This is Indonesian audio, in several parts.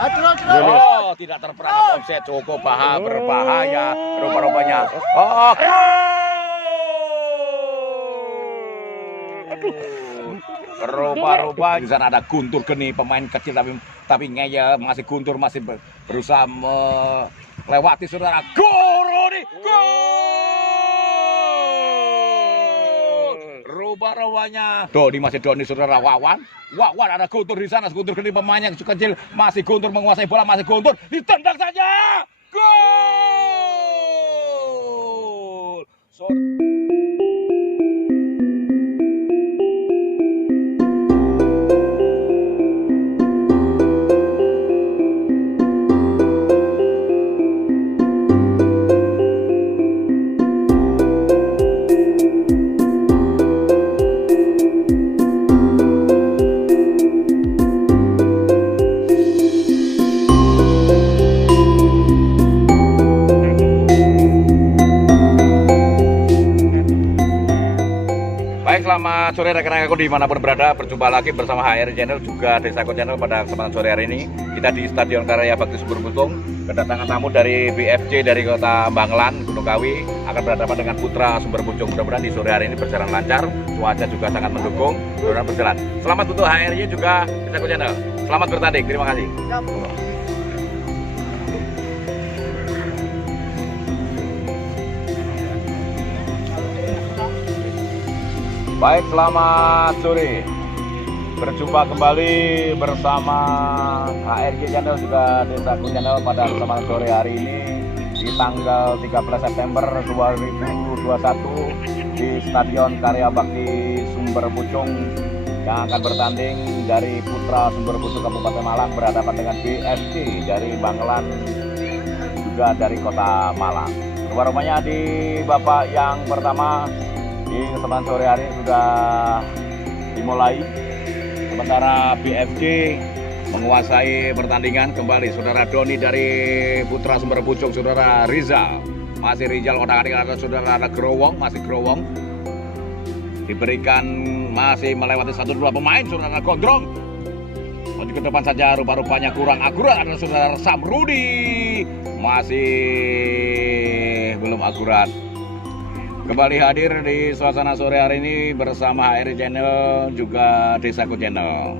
Oh, tidak terperangkap offset, cukup berbahaya rupa-rupanya. Oh, rupa-rupa di sana ada Guntur Geni, pemain kecil tapi ngeyel, masih Guntur masih berusaha melewati saudara. Gol! Rupa-rupanya Doni saudara. Wawan ada Guntur di sana, Guntur Geni pemain yang kecil, masih Guntur menguasai bola, masih Guntur ditendang saja. Gol! Selamat sore rekan-rekanku dimanapun berada, berjumpa lagi bersama HR Channel juga Desaku Channel pada kesempatan sore hari ini. Kita di Stadion Karya Bakti Sumberputung, kedatangan tamu dari BFC dari Kota Banglan, Gunung Kawi akan berhadapan dengan Putra Sumberputung. Mudah-mudahan di sore hari ini berjalan lancar, cuaca juga sangat mendukung, mudah-mudahan berjalan. Selamat untuk HRY juga Desaku Channel. Selamat bertanding, terima kasih. Baik, selamat sore. Berjumpa kembali bersama HRY Channel juga Desaku Channel pada kesempatan sore hari ini di tanggal 13 September 2021 di Stadion Karya Bakti Sumberputung yang akan bertanding dari Putra Sumberputung Kabupaten Malang berhadapan dengan BFC dari Banglan juga dari Kota Malang. Rupa-rupanya di babak yang pertama di kesempatan sore hari sudah dimulai, sementara BFC menguasai pertandingan. Kembali saudara Doni dari Putra Sumberputung, saudara Rizal, masih Rizal otak-atik, ada saudara ada Growong, masih Growong diberikan, masih melewati 1-2 pemain, saudara Gondrong maju ke depan saja, rupa-rupanya kurang akurat, ada saudara Samrudi masih belum akurat. Kembali hadir di suasana sore hari ini bersama HRY Channel juga Desaku Channel.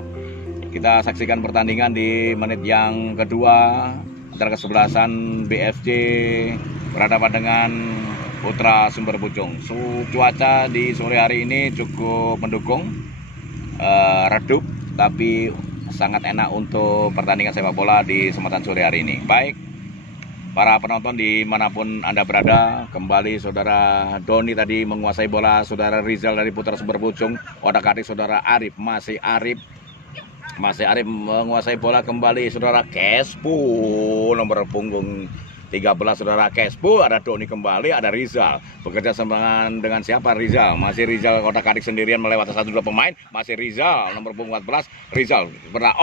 Kita saksikan pertandingan di menit yang kedua antara kesebelasan BFC berhadapan dengan Putra Sumberputung. Cuaca di sore hari ini cukup mendukung, redup tapi sangat enak untuk pertandingan sepak bola di kesempatan sore hari ini. Baik, para penonton dimanapun Anda berada, kembali saudara Doni tadi menguasai bola, saudara Rizal dari Putra Sumberputung, otak-atik saudara Arif, masih Arif menguasai bola, kembali saudara Kespu nomor punggung 13, saudara Kespu, ada Doni kembali, ada Rizal bekerja sama dengan siapa? Rizal, masih Rizal otak-atik sendirian melewati 1-2 pemain, masih Rizal nomor punggung 14, Rizal pernah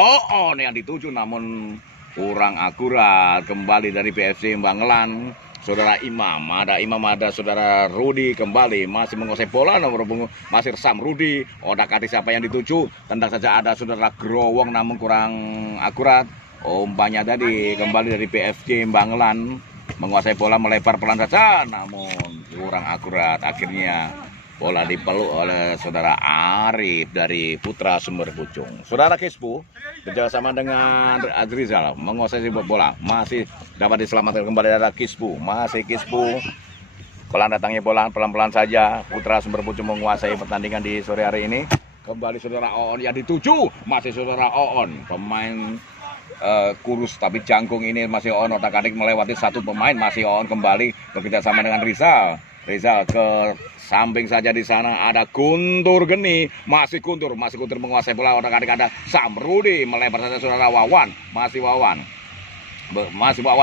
yang dituju namun kurang akurat. Kembali dari BFC Banglan, saudara Imam, ada saudara Rudi kembali, masih menguasai bola nomor punggung, masih Sam Rudi, otak-atik siapa yang dituju, tendang saja ada saudara Growong namun kurang akurat. Umpannya tadi kembali dari BFC Banglan, menguasai bola, melebar pelan saja namun kurang akurat. Akhirnya bola dipeluk oleh saudara Arif dari Putra Sumberputung. Saudara Kespu bekerjasama dengan Rizal menguasai bola, masih dapat diselamatkan kembali dari Kespu, masih Kespu pelan datangnya bola, pelan-pelan saja Putra Sumberputung menguasai pertandingan di sore hari ini. Kembali saudara Oon yang dituju, masih saudara Oon, pemain kurus tapi jangkung ini, masih Oon otak-atik melewati 1 pemain, masih Oon kembali bekerjasama dengan Rizal ke samping saja, di sana ada Guntur Geni, masih Guntur menguasai bola, otak-atik ada Samrudi, melebar saja saudara Wawan, masih Wawan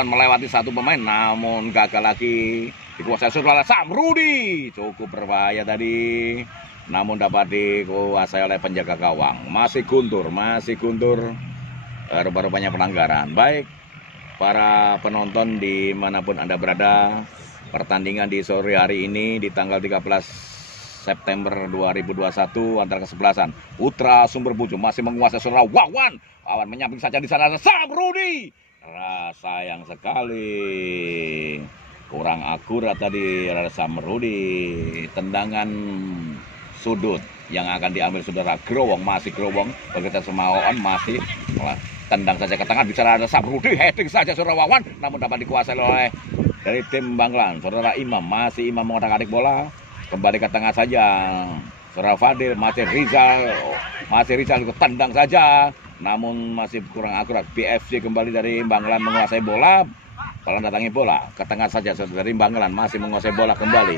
melewati 1 pemain namun gagal lagi dikuasai saudara Samrudi, cukup berbahaya tadi namun dapat dikuasai oleh penjaga gawang, masih Guntur rupa-rupanya pelanggaran. Baik, para penonton dimanapun Anda berada, pertandingan di sore hari ini di tanggal 13 September 2021 antara kesebelasan Putra Sumber Pucung masih menguasai saudara Wawan. Wawan menyamping saja di sana ada Sam Rudi. Sayang sekali kurang akurat tadi Sam Rudi. Tendangan sudut yang akan diambil saudara Growong, masih Growong bekerja sama Wawan, masih tendang saja ke tengah, bicara ada Sam Rudi, heading saja saudara Wawan, namun dapat dikuasai oleh dari tim Banglan. Saudara Imam, masih Imam mengotak-atik bola, kembali ke tengah saja. Saudara Fadil, masih Rizal tendang saja, namun masih kurang akurat. PFC kembali dari Banglan menguasai bola, Pelan datangi bola ke tengah saja dari Banglan, masih menguasai bola kembali.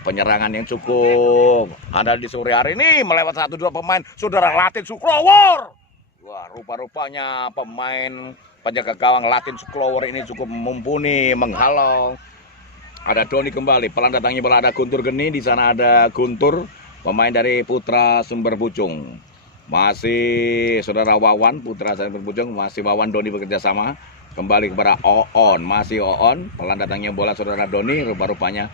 Penyerangan yang cukup ada di sore hari ini melewat 1-2 pemain saudara Latin Suklower. Wah, rupa-rupanya pemain penjaga gawang Latin Suklower ini cukup mumpuni menghalau. Ada Doni kembali, pelan datangi bola, ada Guntur Geni, di sana ada Guntur, pemain dari Putra Sumber Pucung. Masih saudara Wawan, Putra Sumber Pucung, masih Wawan Doni bekerja sama. Kembali kepada Oon, masih Oon, pelan datangnya bola saudara Doni, rupa-rupanya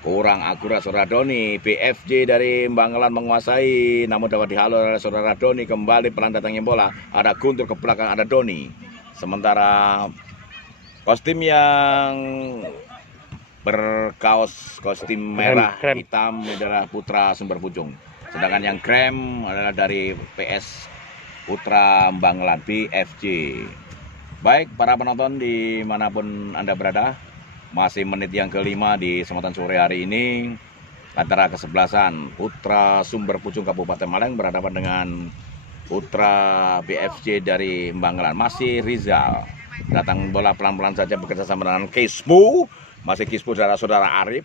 kurang akurat saudara Doni. PFJ dari Banglan menguasai, namun dapat dihalau oleh saudara Doni. Kembali pelan datangnya bola, ada Guntur ke belakang, ada Doni. Sementara kostum yang berkaos kostum merah hitam adalah Putra Sumber Pucung. Sedangkan yang krem adalah dari PS Putra Banglan, PFJ. Baik para penonton dimanapun Anda berada, masih menit yang kelima di kesempatan sore hari ini antara kesebelasan Putra Sumber Pucung Kabupaten Malang berhadapan dengan Putra PFC dari Banglan. Masih Rizal, datang bola pelan-pelan saja bekerja sama dengan Kispu. Masih Kispu saudara Arif,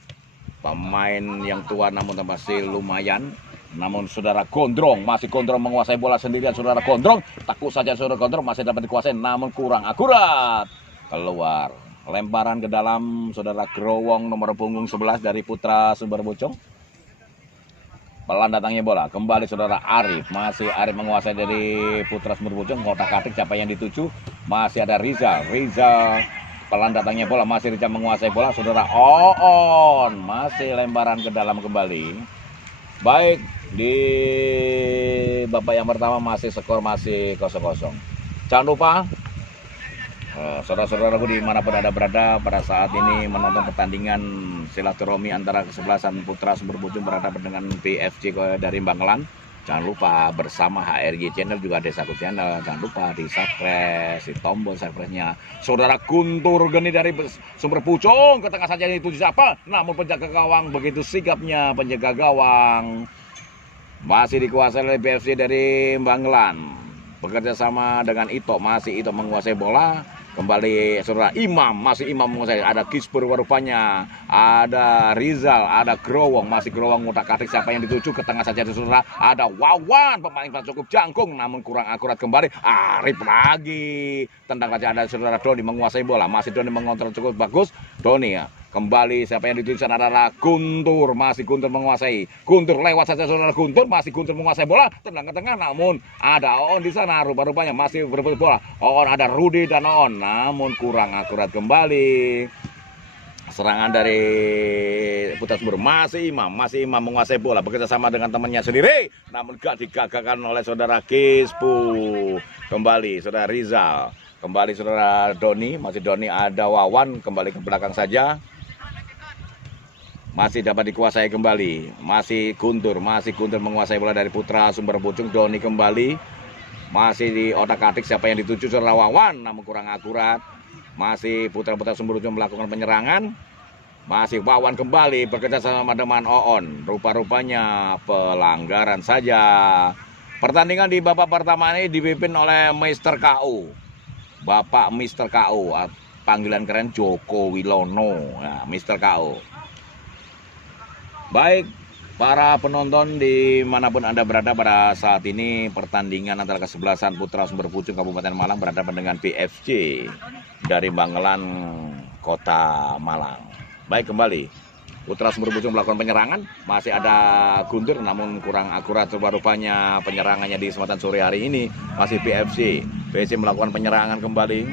pemain yang tua namun masih lumayan. Namun saudara Gondrong, masih Gondrong menguasai bola sendirian. Saudara Gondrong, takut saja saudara Gondrong masih dapat dikuasai, namun kurang akurat. Keluar, lemparan ke dalam saudara Growong nomor punggung 11 dari Putra Sumber Pucung. Pelan datangnya bola, kembali saudara Arif, masih Arif menguasai dari Putra Sumber Pucung. Kotak-katik siapa yang dituju, masih ada Rizal. Pelan datangnya bola, masih Rizal menguasai bola. Saudara Oon, masih lemparan ke dalam kembali. Baik, di babak yang pertama masih skor masih 0-0. Jangan lupa saudara-saudaraku dimanapun Anda berada pada saat ini menonton pertandingan silaturahmi antara kesebelasan Putra Sumber Pucung berhadapan dengan PFC dari Banglan. Jangan lupa bersama HRG Channel, juga Desaku Channel. Jangan lupa di subscribe, di tombol subscribe-nya. Saudara Guntur Geni dari Sumber Pucung, ke tengah saja itu siapa? Namun penjaga gawang begitu sigapnya penjaga gawang. Masih dikuasai oleh PFC dari Banglan. Bekerja sama dengan Ito, masih Ito menguasai bola. Kembali saudara Imam, masih Imam menguasai. Ada Kispur rupanya, ada Rizal, ada Growong, masih Growong ngutak-atik siapa yang dituju ke tengah saja saudara. Ada Wawan, pemain cukup jangkung namun kurang akurat kembali. Arif lagi, tendang saja ada saudara Doni menguasai bola, masih Doni mengontrol cukup bagus. Doni ya. Kembali siapa yang dituju adalah Guntur, masih Guntur menguasai. Guntur lewat saja saudara Guntur, masih Guntur menguasai bola, tendang ke tengah namun ada Oon di sana, rupa-rupanya masih berebut bola. Oon, ada Rudi dan Oon, namun kurang akurat kembali. Serangan dari Putra Sumber, masih Imam menguasai bola bekerja sama dengan temannya sendiri, namun gak digagalkan oleh saudara Kispu. Kembali saudara Rizal, kembali saudara Doni, masih Doni, ada Wawan, kembali ke belakang saja. Masih dapat dikuasai kembali, masih Guntur menguasai bola dari Putra Sumber Pucung. Doni kembali, masih di otak-atik siapa yang dituju saudara Wawan, namun kurang akurat. Masih Putra Sumber Pucung melakukan penyerangan, masih Wawan kembali bekerja sama dengan Oon. Rupa-rupanya pelanggaran saja. Pertandingan di babak pertama ini dipimpin oleh Mr. KU, Bapak Mr. KU, panggilan keren Joko Wilono, nah, Mr. KU. Baik, para penonton dimanapun Anda berada pada saat ini, pertandingan antara kesebelasan Putra Sumber Pucung Kabupaten Malang berhadapan dengan PFC dari Banglan Kota Malang. Baik, kembali Putra Sumber Pucung melakukan penyerangan, masih ada Guntur namun kurang akurat rupanya penyerangannya di kesempatan sore hari ini. Masih PFC melakukan penyerangan kembali.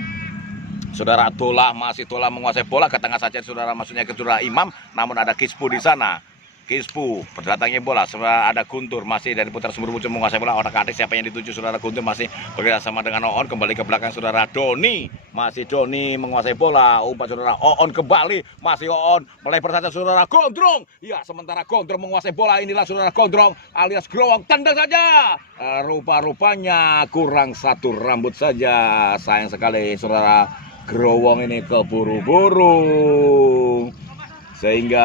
Saudara Tola, masih Tola menguasai bola ke tengah saja saudara, maksudnya ke saudara Imam, namun ada Kispu di sana. Kispu, berdatangnya bola, ada Guntur, masih dari putar sumber pucung menguasai bola, otak-atik siapa yang dituju, saudara Guntur masih bergerak sama dengan Oon, kembali ke belakang saudara Doni, masih Doni menguasai bola, umpan saudara Oon kembali, masih Oon, melebar saja saudara Gondrong, ya sementara Gondrong menguasai bola, inilah saudara Gondrong, alias Growong, tendang saja, rupa-rupanya kurang satu rambut saja, sayang sekali saudara Growong ini keburu-buru. Sehingga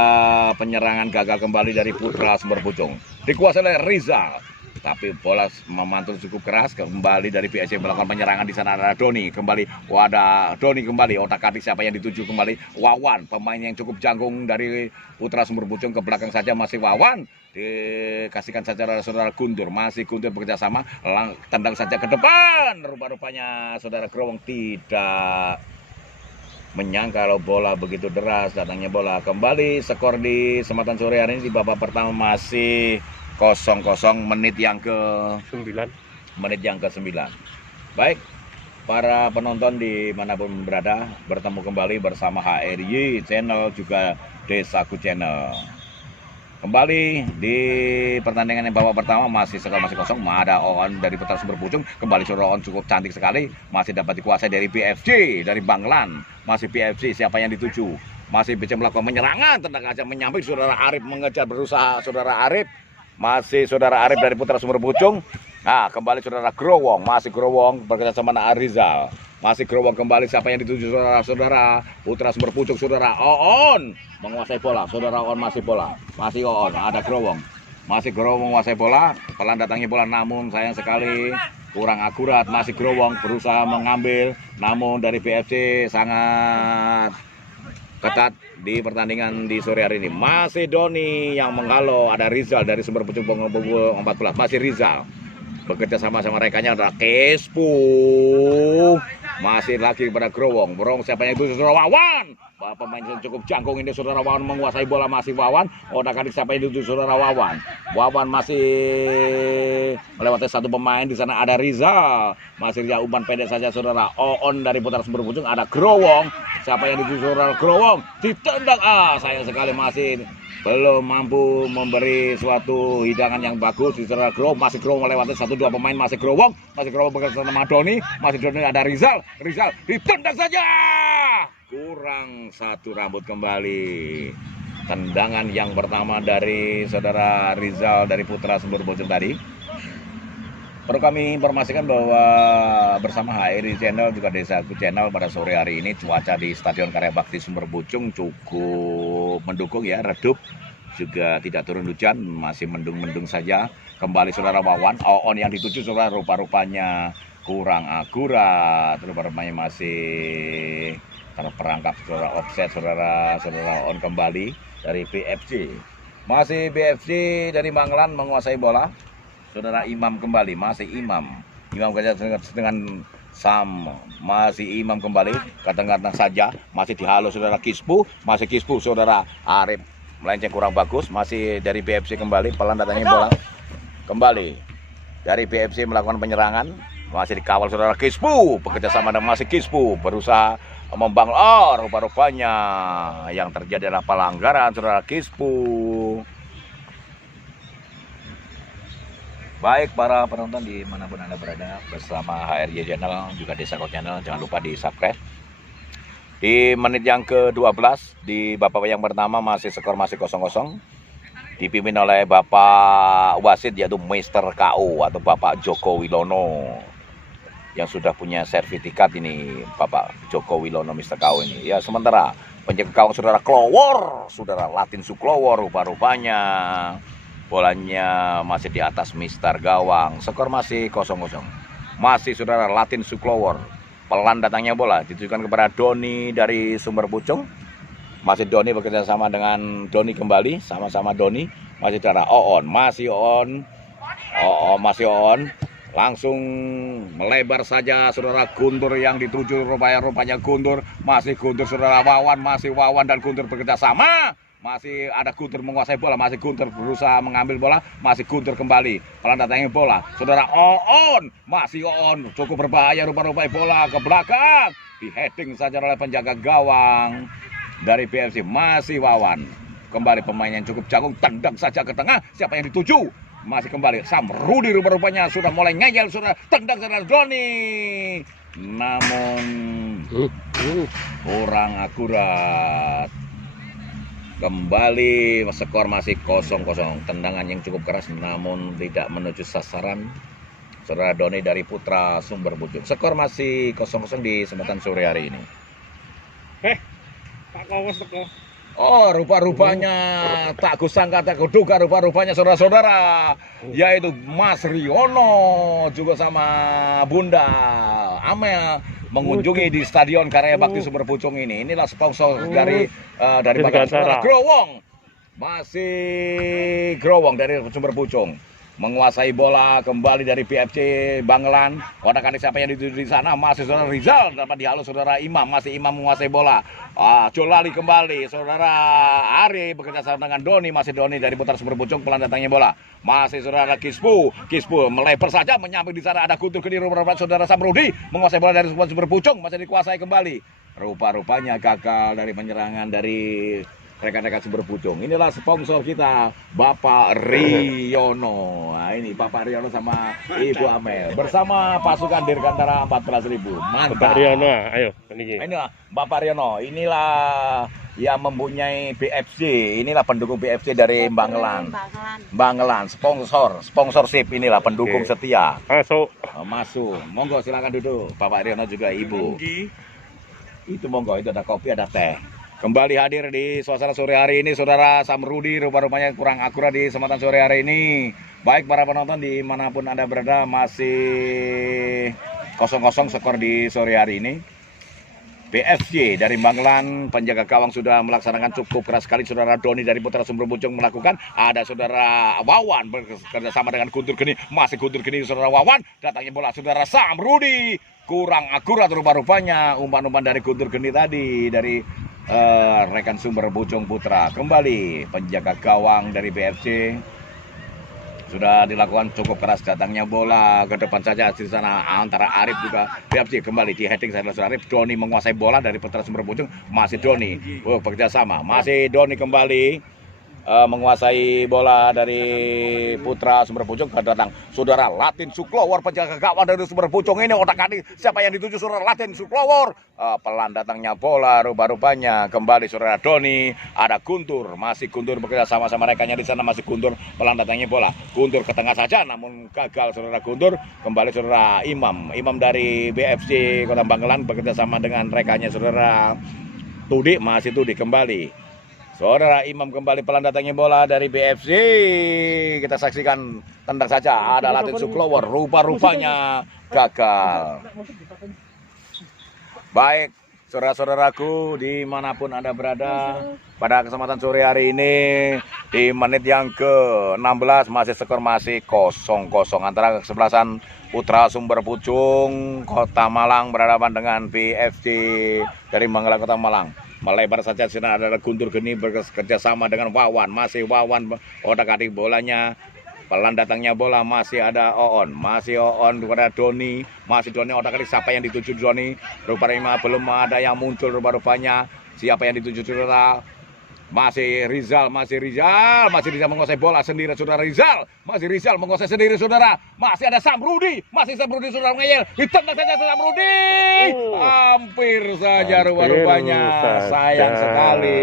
penyerangan gagal kembali dari putra sumber pucung. Dikuasai oleh Rizal. Tapi bola memantul cukup keras kembali dari PSC melakukan penyerangan di sana ada Doni kembali. Wadah Doni kembali. Otak-atik siapa yang dituju kembali? Wawan, pemain yang cukup jangkung dari putra sumber pucung ke belakang saja masih Wawan. Dikasihkan saja saudara Guntur, masih Guntur bekerja sama, tendang saja ke depan. Rupa-rupanya saudara Growong tidak menyangka kalau bola begitu deras datangnya bola. Kembali skor di kesempatan sore hari ini di babak pertama masih 0-0 menit yang ke-9. Baik, para penonton dimanapun berada, bertemu kembali bersama HRY Channel juga Desaku Channel. Kembali di pertandingan yang babak pertama masih skor masih 0. Ada Oon dari putar sumber pucung. Kembali saudara Oon cukup cantik sekali. Masih dapat dikuasai dari PFC dari Banglan. Masih PFC siapa yang dituju. Masih bisa melakukan penyerangan. Tendang aja menyamping saudara Arif mengejar berusaha saudara Arif. Masih saudara Arif dari putar sumber pucung. Nah kembali saudara Growong. Masih Growong bekerja sama Arizal. Masih Growong kembali siapa yang dituju saudara-saudara putra sumber pucung saudara Oon menguasai bola, saudara Oon masih bola, masih Oon, ada Growong, masih Growong menguasai bola, pelan datangnya bola namun sayang sekali kurang akurat, masih Growong berusaha mengambil namun dari PFC sangat ketat di pertandingan di sore hari ini. Masih Doni yang menghalau, ada Rizal dari sumber pucung pukul 14, masih Rizal bekerja sama rekanya adalah Kispu. Masih lagi kepada Growong. Siapa yang itu saudara Wawan. Pemain yang cukup jangkung ini saudara Wawan menguasai bola masih Wawan. Otak-atik siapa yang itu saudara Wawan. Wawan masih melewati satu pemain di sana ada Rizal. Masih dia umpan pendek saja saudara Oon dari putar sumber pucung ada Growong. Siapa yang itu saudara Growong ditendang. Sayang sekali masih belum mampu memberi suatu hidangan yang bagus di saudara Growong. Masih Growong melewati 1-2 pemain masih Growong bekerja sama Doni. Masih Doni ada Rizal ditendang saja. Kurang satu rambut kembali. Tendangan yang pertama dari saudara Rizal dari putra sumber pucung tadi. Perlu kami informasikan bahwa bersama HRY Channel juga Desaku Channel pada sore hari ini cuaca di Stadion Karya Bakti Sumber Pucung cukup mendukung ya, redup, juga tidak turun hujan, masih mendung-mendung saja. Kembali saudara Wawan, Oon yang dituju saudara rupanya kurang akurat, rupanya masih terperangkap saudara offset saudara Oon kembali dari PFC. Masih BFC dari Banglan menguasai bola. Saudara Imam kembali, masih Imam kerja dengan Sam, masih Imam kembali ke tengah-tengah saja, masih dihalau saudara Kispu, masih Kispu saudara Arif melenceng kurang bagus, masih dari BFC kembali, pelan datangnya bola kembali dari BFC melakukan penyerangan, masih dikawal saudara Kispu, bekerja sama dengan masih Kispu berusaha membangun. Rupa-rupanya yang terjadi adalah pelanggaran saudara Kispu. Baik para penonton dimanapun Anda berada, bersama HRY Channel juga Desaku Channel, jangan lupa di subscribe. Di menit yang ke-12 di babak yang pertama masih skor masih 0-0, dipimpin oleh Bapak wasit yaitu Mr. KO atau Bapak Joko Wilono yang sudah punya sertifikat ini, Bapak Joko Wilono Mr. KO ini. Ya sementara penjaga gawang saudara Klowor, saudara Latin Suklowor rupa-rupanya bolanya masih di atas Mister Gawang. Skor masih 0-0. Masih saudara Latin Suklowor. Pelan datangnya bola ditujukan kepada Doni dari sumber pucung. Masih Doni bekerja sama dengan Doni kembali. Sama-sama Doni. Masih saudara Oon. Masih Oon. Masih Oon. Langsung melebar saja saudara Guntur yang dituju. Rupanya Guntur. Masih Guntur saudara Wawan. Masih Wawan dan Guntur bekerja sama. Masih ada Guntur menguasai bola, masih Guntur berusaha mengambil bola, masih Guntur kembali pelan datangnya bola, saudara Oon, masih Oon, cukup berbahaya rupa-rupanya bola ke belakang, di heading saja oleh penjaga gawang dari PFC, masih Wawan, Kembali pemain yang cukup jago, tendang saja ke tengah. Siapa yang dituju? Masih kembali Sam Rudi, rupa-rupanya sudah mulai ngeyel, sudah tendang saudara Doni. Namun kurang akurat. Kembali skor masih 0-0. Tendangan yang cukup keras namun tidak menuju sasaran. Saudara Doni dari Putra Sumber Pucung. Skor masih 0-0 di kesempatan sore hari ini. Pak Kawas teko. Oh, rupa-rupanya tak kusangka tak kuduga, rupa-rupanya saudara-saudara, yaitu Mas Riono juga sama Bunda Amel mengunjungi di Stadion Karya Bakti Sumber Pucung ini. Inilah sponsor dari Bagaimana Growong. Masih Growong dari Sumber Pucung. Menguasai bola kembali dari PFC Bangelan. Otak-atik siapa yang dituju di sana? Masih saudara Rizal, dapat dihalus saudara Imam. Masih Imam menguasai bola. Jolali kembali saudara Ari bekerja sama dengan Doni. Masih Doni dari Putra Sumber Pucung, pelan datangnya bola. Masih saudara Kispu melebar saja menyampai di sana. Ada Guntur Geni, rupa-rupanya saudara Samrudi menguasai bola dari Sumber Pucung, masih dikuasai kembali. Rupa-rupanya gagal dari penyerangan dari rekan-rekan Sumber Pucung. Inilah sponsor kita, Bapak Riono. Nah, ini Bapak Riono sama Ibu Amel bersama pasukan Dirgantara 14.000. Mantap. Bapak Riono, ayo ini. Inilah Bapak Riono. Inilah yang mempunyai BFC. Inilah pendukung BFC dari Bangelan. Bangelan, sponsorship, inilah pendukung setia. Masuk. Monggo silakan duduk. Bapak Riono juga Ibu. Itu monggo, itu ada kopi, ada teh. Kembali hadir di suasana sore hari ini saudara Samrudi, rupa-rupanya kurang akurat di kesempatan sore hari ini. Baik para penonton dimanapun Anda berada, masih 0-0 skor di sore hari ini. BFC dari Bangelan, penjaga gawang sudah melaksanakan cukup keras sekali. Saudara Doni dari Putra Sumber Pucung melakukan. Ada saudara Wawan bekerja sama dengan Guntur Geni. Masih Guntur Geni, saudara Wawan. Datangnya bola saudara Samrudi. Kurang akurat rupa-rupanya umpan-umpan dari Guntur Geni tadi dari rekan Sumber Pucung Putra. Kembali penjaga gawang dari BFC sudah dilakukan cukup keras, datangnya bola ke depan saja di sana antara Arif juga BFC. Kembali di heading saudara Arif. Doni menguasai bola dari Putra Sumber Pucung. Masih Doni bekerja sama. Masih Doni kembali menguasai bola dari Putra Sumber Pucung. Datang saudara Latin Suklowor, penjaga gawang dari Sumber Pucung ini. Otak-atik siapa yang dituju? Saudara Latin Suklowor. Pelan datangnya bola, rupa-rupanya kembali saudara Doni. Ada Guntur, masih Guntur bekerja sama rekannya di sana. Masih Guntur, pelan datangnya bola. Guntur ke tengah saja namun gagal saudara Guntur. Kembali saudara Imam dari BFC Kota Bangelan bekerja sama dengan rekannya saudara Tudi. Masih Tudi kembali. Saudara Imam kembali, pelan datangnya bola dari BFC. Kita saksikan, tendang saja. Ada Latin Suklowor, rupa-rupanya gagal. Baik, saudara-saudaraku dimanapun Anda berada, pada kesempatan sore hari ini di menit yang ke-16 masih skor masih 0-0 antara kesebelasan Putra Sumber Pucung Kota Malang berhadapan dengan BFC dari Bangelan Kota Malang. Melebar saja sini ada Guntur Geni bekerja sama dengan Wawan. Masih Wawan otak-atik bolanya. Pelan datangnya bola, masih ada Oon. Masih Oon kepada Doni. Masih Doni otak-atik siapa yang dituju Doni. Rupanya belum ada yang muncul rupa-rupanya. Siapa yang dituju saudara? Masih Rizal menguasai bola sendiri saudara Rizal. Masih Rizal menguasai sendiri saudara. Masih ada Samrudi saudara ngeyel. Ditendang saja Samrudi. Hampir saja rupa-rupanya. Sayang sekali.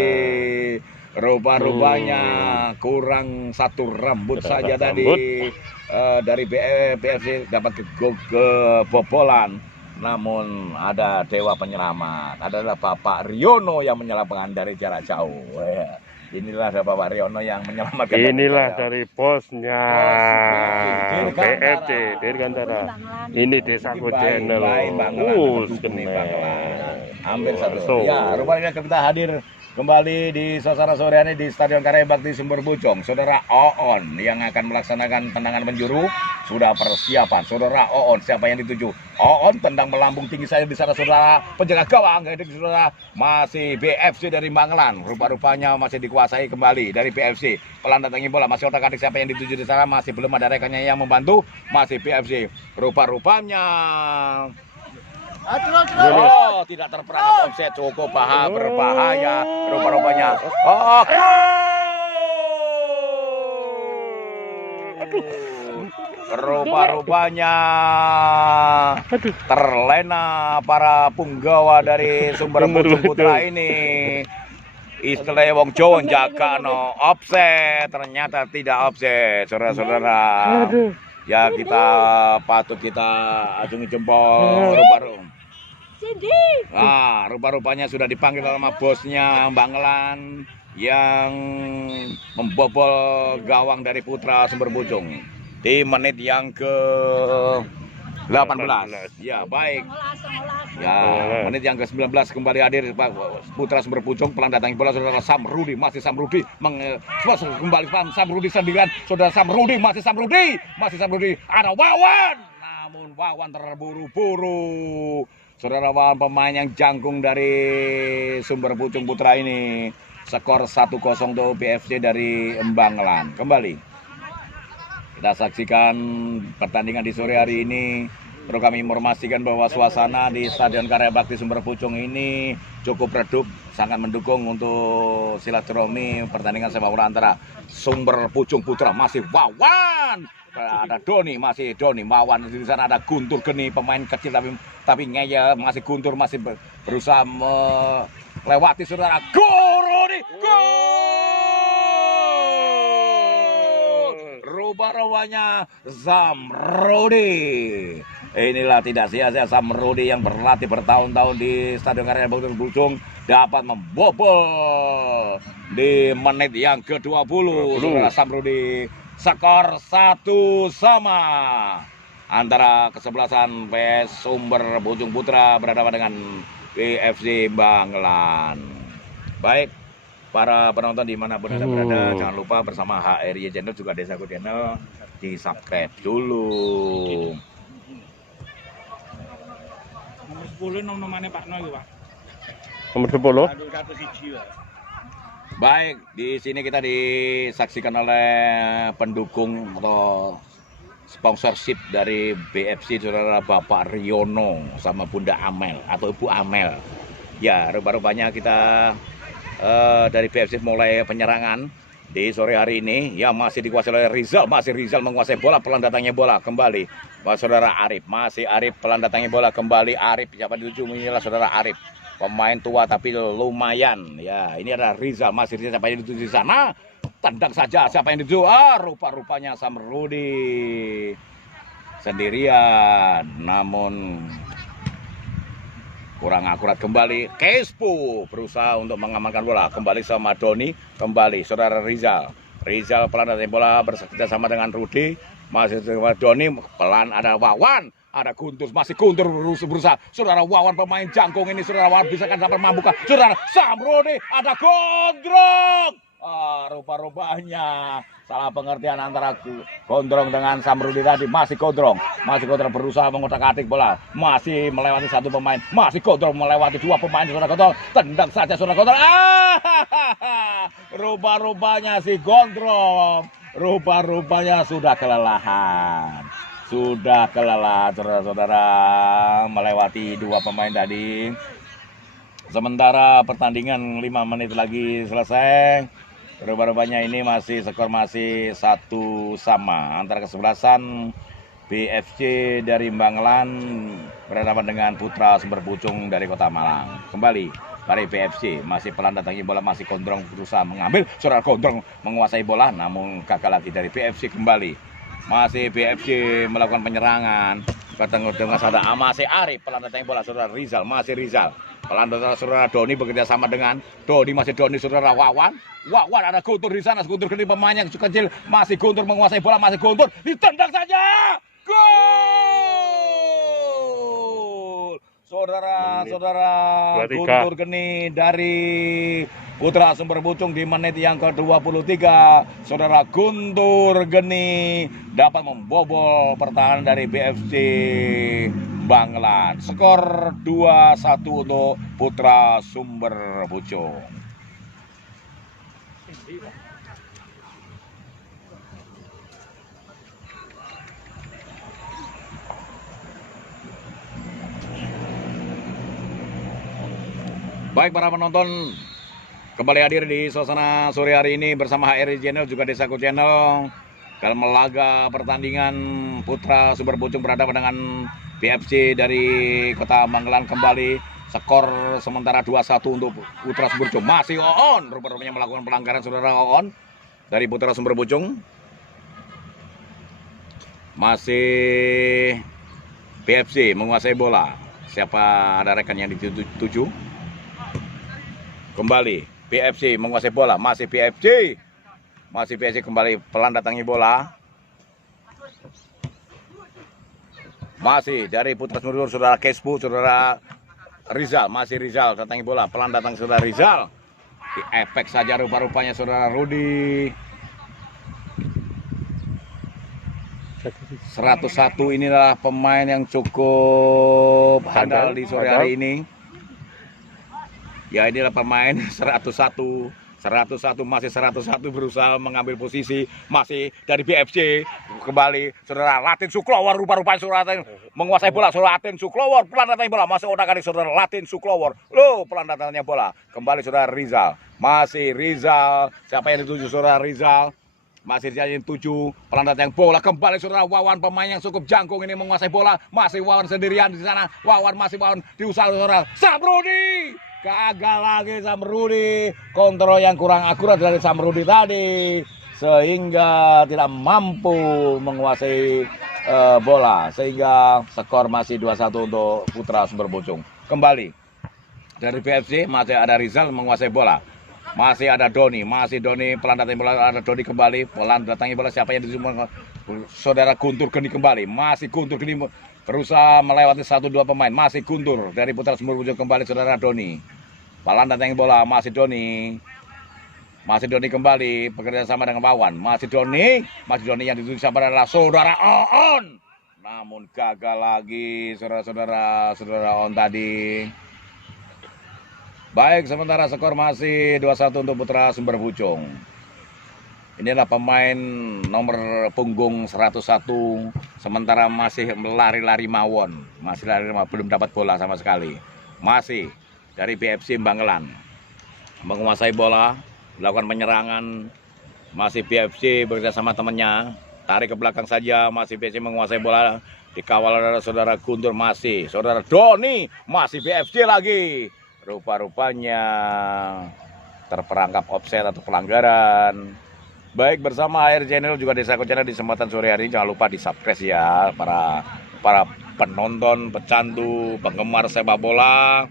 Rupa-rupanya kurang satu rambut saja tadi dari BFC dapat kebobolan. Namun ada dewa penyelamat, adalah Bapak Riono yang menyelamatkan dari jarak jauh. Inilah ada Bapak Riono yang menyelamatkan. Inilah dari bosnya BFC Dirgantara. Ini Desaku Channel. Hampir satu. Ya, rupanya kita hadir kembali di suasana sore hari di Stadion Karya Bakti Sumber Pucung. Saudara Oon yang akan melaksanakan tendangan penjuru sudah persiapan. Saudara Oon, siapa yang dituju? Oon tendang melambung tinggi saja di sana saudara penjaga gawang. Saudara masih BFC dari Bangelan. Rupa-rupanya masih dikuasai kembali dari BFC. Pelan datangnya bola, masih otak-atik siapa yang dituju di sana, masih belum ada rekannya yang membantu. Masih BFC. Rupa-rupanya tidak terperangkap offset, cukup berbahaya rupa-rupanya. Oke. Rupa-rupanya terlena para punggawa dari Sumber Pucung Putra ini. Istilahnya wong Jawa jaga no offset, ternyata tidak offset, saudara-saudara. Ya kita patut kita acungi jempol rupa-rupanya sudah dipanggil sama bosnya Mbak Ngelan yang membobol gawang dari Putra Sumber Pucung di menit yang ke 18. Ya baik. Ya menit yang ke 19 kembali hadir Putra Sumber Pucung, pelan datangi bola saudara Samrudi, masih Samrudi kembali Samrudi sendirian, saudara Samrudi, masih Samrudi, ada Wawan, namun Wawan terburu-buru. Saudara Wawan pemain yang jangkung dari Sumber Pucung Putra ini. Skor 1-0 untuk BFC dari Embanglan. Kembali kita saksikan pertandingan di sore hari ini. Perlu kami informasikan bahwa suasana di Stadion Karya Bakti Sumber Pucung ini cukup redup, sangat mendukung untuk silaturahmi pertandingan sepak bola antara Sumber Pucung Putra, masih Wawan, ada Doni, masih Doni, Wawan, di sana ada Guntur Geni, pemain kecil tapi ngeyel, masih Guntur masih berusaha melewati saudara Gurudi, rupa-rupanya Samrudi. Inilah tidak sia-sia Samrudi yang berlatih bertahun-tahun di Stadion Karya Bakti Pucung dapat membobol di menit yang ke-20. Saudara Samrudi, skor 1-1 antara kesebelasan PS Sumber Pucung Putra berhadapan dengan BFC Banglan. Baik, para penonton dimanapun Anda berada, jangan lupa bersama HRY Channel juga Desaku Channel di subscribe dulu. Nomor 10 nomornya Pak Noy, Pak. Nomor 10. Baik, di sini kita disaksikan oleh pendukung atau sponsorship dari BFC, saudara Bapak Riono sama Bunda Amel atau Ibu Amel. Ya, rupa-rupanya kita dari BFC mulai penyerangan di sore hari ini. Ya, masih dikuasai oleh Rizal, masih Rizal menguasai bola, pelan datangnya bola kembali. Saudara Arif, masih Arif pelan datangnya bola kembali. Arif, siapa dituju, inilah saudara Arif, pemain tua tapi lumayan. Ya, ini ada Rizal, masih Rizal, siapa yang dituju di sana? Tendang saja, siapa yang dituju? Rupa-rupanya Samrudi sendirian, namun kurang akurat kembali. Kespo berusaha untuk mengamankan bola, kembali sama Doni, kembali saudara Rizal pelan datangnya bola bersama sama dengan Rudi, masih sama Doni, pelan ada Wawan, ada Guntur, masih Guntur berusaha saudara Wawan, pemain jangkung ini saudara Wawan bisa kan dapat membuka saudara Samrudi, ada Gondrong. Rupa-rupanya salah pengertian antara Gondrong dengan Samrudi tadi. Masih Gondrong berusaha mengotak-atik bola, masih melewati satu pemain, masih Gondrong melewati dua pemain saudara Gondrong, tendang saja saudara Gondrong. Rupa-rupanya si Gondrong rupa-rupanya sudah kelelahan saudara-saudara, melewati dua pemain tadi. Sementara pertandingan 5 menit lagi selesai, rupa-rupanya ini masih skor masih 1-1 antara kesebelasan BFC dari Banglan berhadapan dengan Putra Sumber Pucung dari Kota Malang. Kembali dari BFC, masih pelan datangi bola, masih Gondrong berusaha mengambil, saudara Gondrong menguasai bola namun gagal lagi dari BFC. Kembali masih BFC melakukan penyerangan, ketemu dengan saudara masih Arif, pelan datangi bola saudara Rizal, masih Rizal pelan saudara Doni bekerja sama dengan Doni, masih Doni saudara Wawan, ada Guntur di sana, Guntur Geni pemain yang kecil, masih Guntur menguasai bola, masih Guntur ditendang saja, gol saudara Guntur Geni dari Putra Sumber Pucung di menit yang ke-23. Saudara Guntur Geni dapat membobol pertahanan dari BFC Banglan. Skor 2-1 untuk Putra Sumber Pucung. Baik para penonton, kembali hadir di suasana sore hari ini bersama HRY Channel juga Desaku Channel dalam laga pertandingan Putra Sumber Pucung berhadapan dengan BFC dari Kota Magelang. Kembali skor sementara 2-1 untuk Putra Sumber Pucung. Masih Oon, rupanya melakukan pelanggaran saudara Oon dari Putra Sumber Pucung. Masih BFC menguasai bola. Siapa ada rekan yang dituju? Kembali BFC menguasai bola. Masih BFC kembali pelan datangi bola. Masih dari Putra Sumber Pucung saudara Kespu, saudara Rizal. Masih Rizal datangi bola, pelan datang saudara Rizal. Di efek saja rupa-rupanya saudara Rudi. 101 inilah pemain yang cukup handal di sore hari ini. Ya, inilah pemain 101 masih 101 berusaha mengambil posisi, masih dari BFC. Kembali saudara Latin Suklowor, rupa-rupanya saudara Latin menguasai bola. Saudara Latin Suklowor pelan datangnya bola, masih otak kali saudara Latin Suklowor. Loh, pelan datangnya bola. Kembali saudara Rizal, masih Rizal. Siapa yang dituju saudara Rizal? Masih yang 7, pelan datang bola. Kembali saudara Wawan, pemain yang cukup jangkung ini menguasai bola. Masih Wawan sendirian di sana. Wawan diusaha saudara Samrudi. Gagal lagi Samrudi. Kontrol yang kurang akurat dari Samrudi tadi, sehingga tidak mampu menguasai bola. Sehingga skor masih 2-1 untuk Putra Sumber Pucung. Kembali dari BFC masih ada Rizal menguasai bola. Masih ada Doni, pelan datang bola, ada Doni kembali, pelan datangnya bola. Siapa yang disuruh? Saudara Guntur Geni kembali, masih Guntur Geni berusaha melewati 1-2 pemain, masih Guntur dari Putra Sumber Pucung. Kembali saudara Doni, pelan datangnya bola, masih Doni kembali bekerja sama dengan Wawan, masih Doni yang dituju siapa adalah saudara Oon, namun gagal lagi saudara On tadi. Baik, sementara skor masih 2-1 untuk Putra Sumber Pucung. Inilah pemain nomor punggung 101, sementara masih lari-lari mawon. Belum dapat bola sama sekali. Masih dari BFC Banggelan. Menguasai bola, melakukan penyerangan. Masih BFC bekerja sama temannya. Tarik ke belakang saja, masih BFC menguasai bola. Dikawal oleh saudara Guntur, masih saudara Doni, masih BFC lagi. Rupa-rupanya terperangkap offset atau pelanggaran. Baik, bersama Air Channel juga Desa Channel di kesempatan sore hari ini jangan lupa di subscribe ya para penonton, pecandu, penggemar sepak bola.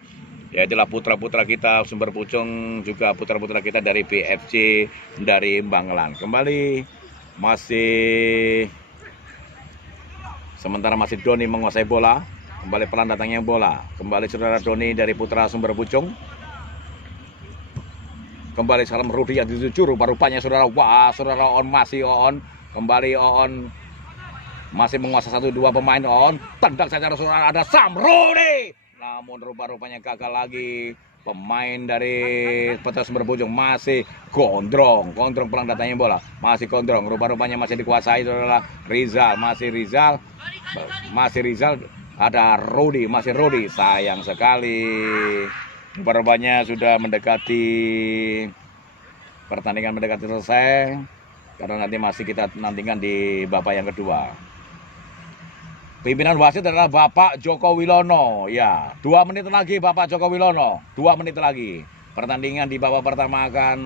Ya, itulah putra-putra kita Sumber Pucung, juga putra-putra kita dari BFC dari Banggelan. Kembali sementara masih Doni menguasai bola. Kembali pelan datangnya bola. Kembali saudara Doni dari Putra Sumber Pucung. Kembali salam Rudi yang dituju, rupa-rupanya saudara. Wah, saudara On, masih On. Kembali On masih menguasai 1-2 pemain. On tendang saja saudara, ada Samrudi. Namun rupa-rupanya gagal lagi. Pemain dari Putra Sumber Pucung masih gondrong pelan datangnya bola. Masih gondrong, rupa-rupanya masih dikuasai saudara Rizal. Masih Rizal. Ada Rudi, masih Rudi, sayang sekali. Rupa-rupanya sudah pertandingan mendekati selesai, karena nanti masih kita nantikan di babak yang kedua. Pimpinan wasit adalah Bapak Joko Wilono. Ya, 2 menit lagi Bapak Joko Wilono. 2 menit lagi. Pertandingan di babak pertama akan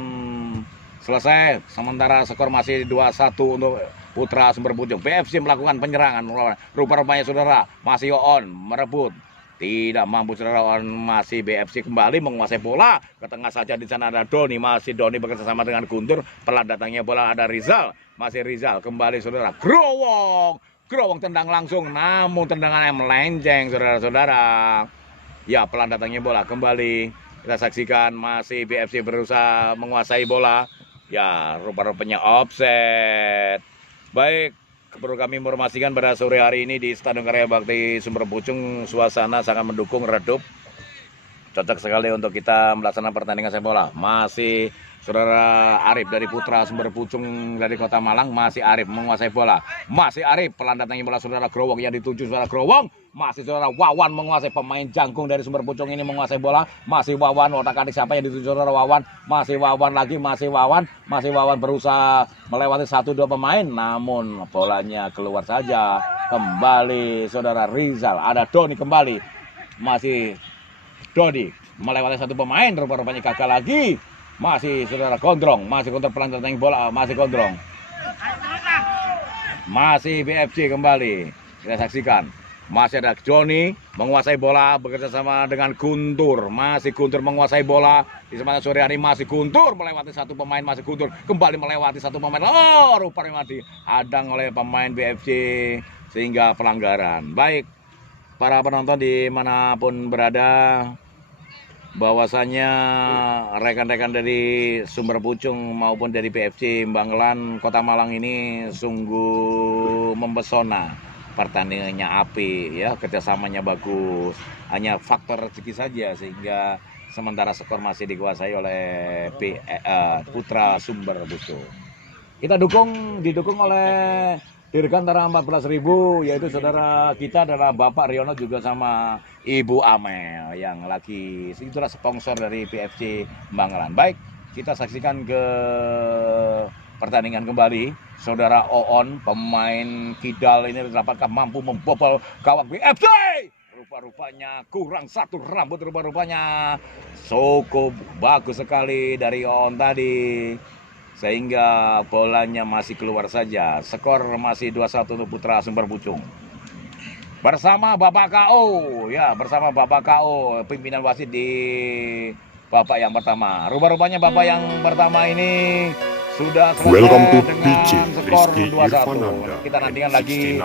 selesai. Sementara skor masih 2-1 untuk Putra Sumber Pucung. BFC melakukan penyerangan. Rupa-rupanya saudara masih On merebut. Tidak mampu saudara On, masih BFC kembali menguasai bola. Ke tengah saja di sana ada Doni. Masih Doni bekerja sama dengan Guntur. Pelan datangnya bola ada Rizal. Masih Rizal kembali saudara. Growong tendang langsung. Namun tendangannya melenceng saudara-saudara. Ya, pelan datangnya bola kembali. Kita saksikan masih BFC berusaha menguasai bola. Ya, rupa-rupanya offset. Baik, perlu kami informasikan pada sore hari ini di Stadion Karya Bakti Sumber Pucung, suasana sangat mendukung, redup. cocok sekali untuk kita melaksanakan pertandingan sepak bola. Masih Saudara Arif dari Putra Sumber Pucung dari Kota Malang, masih Arif menguasai bola. Masih Arif pelan datangi bola Saudara Growong yang dituju Saudara Growong. Masih Saudara Wawan menguasai, pemain Jangkung dari Sumber Pucung ini menguasai bola. Masih Wawan, otak-atik siapa yang dituju Saudara Wawan. Masih Wawan lagi, masih Wawan berusaha melewati 1-2 pemain. Namun bolanya keluar saja. Kembali Saudara Rizal, ada Doni kembali. Masih Dodi melewati 1 pemain, rupa-rupanya gagal lagi. Masih Saudara Gondrong, masih kontrol pelan datangi bola, masih Gondrong. Masih BFC kembali. Kita saksikan. Masih ada Joni menguasai bola bekerja sama dengan Guntur. Masih Guntur menguasai bola. Di sepanjang sore hari masih Guntur melewati 1 pemain, masih Guntur kembali melewati 1 pemain. Oh, rupanya dihadang oleh pemain BFC sehingga pelanggaran. Baik, para penonton dimanapun berada, bahwasanya rekan-rekan dari Sumber Pucung maupun dari PFC Banglan Kota Malang ini sungguh mempesona. Pertandingannya api ya, kerjasamanya bagus. Hanya faktor rezeki saja sehingga sementara skor masih dikuasai oleh Putra Sumber Pucung. Kita didukung oleh Dirgantara 14.000, yaitu saudara kita adalah Bapak Riono juga sama Ibu Amel yang lagi itulah sponsor dari PFC Banglan. Baik, kita saksikan ke pertandingan kembali. Saudara Oon, pemain kidal ini dapatkah mampu membobol gawang BFC? Rupa-rupanya kurang 1 rambut, rupa-rupanya cukup bagus sekali dari Oon tadi. Sehingga bolanya masih keluar saja. Skor masih 2-1 untuk Putra Sumber Pucung. Bersama Bapak KO, ya bersama Bapak KO, pimpinan wasit di Bapak yang pertama. Rupa-rupanya Bapak yang pertama ini sudah selesai dengan skor 2-1. Kita nantikan lagi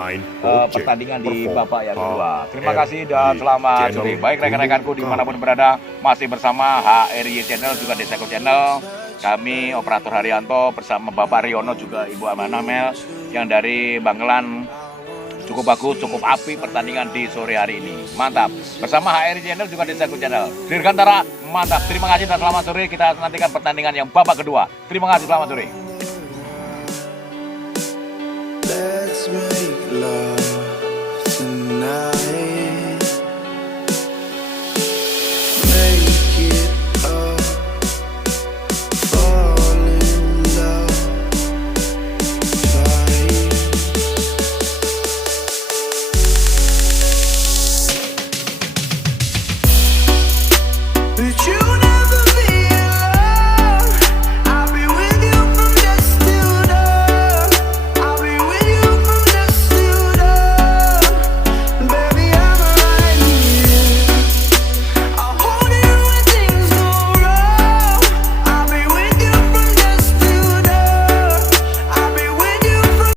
pertandingan di Bapak yang kedua. Terima kasih dan selamat sore. Baik rekan-rekanku dimanapun berada, masih bersama HRY Channel juga Desaku Channel. Kami operator Haryanto bersama Bapak Riono juga Ibu Amel yang dari Banglan. Cukup bagus, cukup api pertandingan di sore hari ini. Mantap. Bersama HRY Channel juga Desaku Channel. Dirgantara, mantap. Terima kasih dan selamat sore. Kita nantikan pertandingan yang babak kedua. Terima kasih, selamat sore. Let's make love tonight.